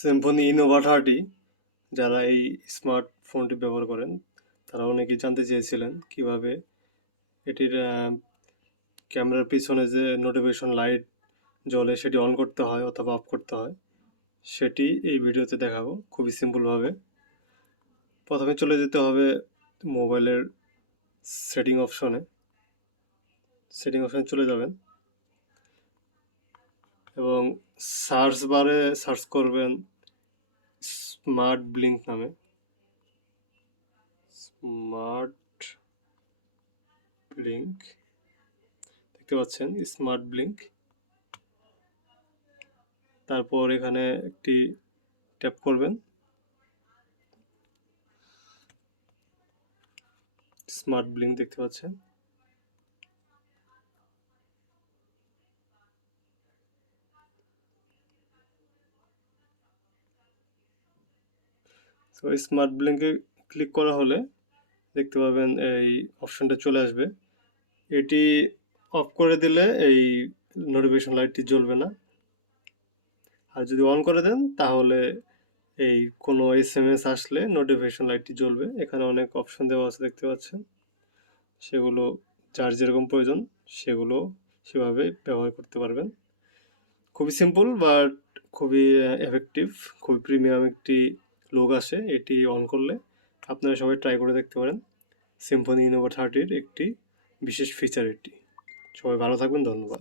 Symphony Innova thirty যারা এই স্মার্টফোনটি ব্যবহার করেন, তারা অনেকেই জানতে চেয়েছিলেন কীভাবে এটির ক্যামেরার পিছনে যে নোটিফিকেশন লাইট জ্বলে সেটি অন করতে হয় অথবা অফ করতে হয়, সেটি এই ভিডিওতে দেখাবো খুবই সিম্পলভাবে প্রথমে চলে যেতে হবে মোবাইলের সেটিং অপশনে সেটিং অপশনে চলে যাবেন। এবং সার্চ বারে সার্চ করবেন স্মার্ট ব্লিঙ্ক নামে। স্মার্ট ব্লিঙ্ক, দেখতে পাচ্ছেন, স্মার্ট ব্লিঙ্ক। তারপর এখানে একটি ট্যাপ করবেন। স্মার্ট ব্লিঙ্ক দেখতে পাচ্ছেন। তো স্মার্ট ব্লিঙ্কে ক্লিক করা হলে দেখতে পাবেন এই অপশনটা চলে আসবে। এটি অফ করে দিলে এই নোটিফিকেশন লাইটটি জ্বলবে না। আর যদি অন করে দেন, তাহলে এই কোনো এস এম এস আসলে নোটিফিকেশন লাইটটি জ্বলবে। এখানে অনেক অপশন দেওয়া আছে, দেখতে পাচ্ছেন। সেগুলো যার যেরকম প্রয়োজন, সেগুলো সেভাবে ব্যবহার করতে পারবেন। খুবই সিম্পল বাট খুবই এফেক্টিভ খুবই প্রিমিয়াম একটি লোক আসে এটি অন করলে আপনারা সবাই ট্রাই করে দেখতে পারেন। সিম্ফনি ইনোভা থার্টির একটি বিশেষ ফিচার এটি। সবাই ভালো থাকবেন, ধন্যবাদ।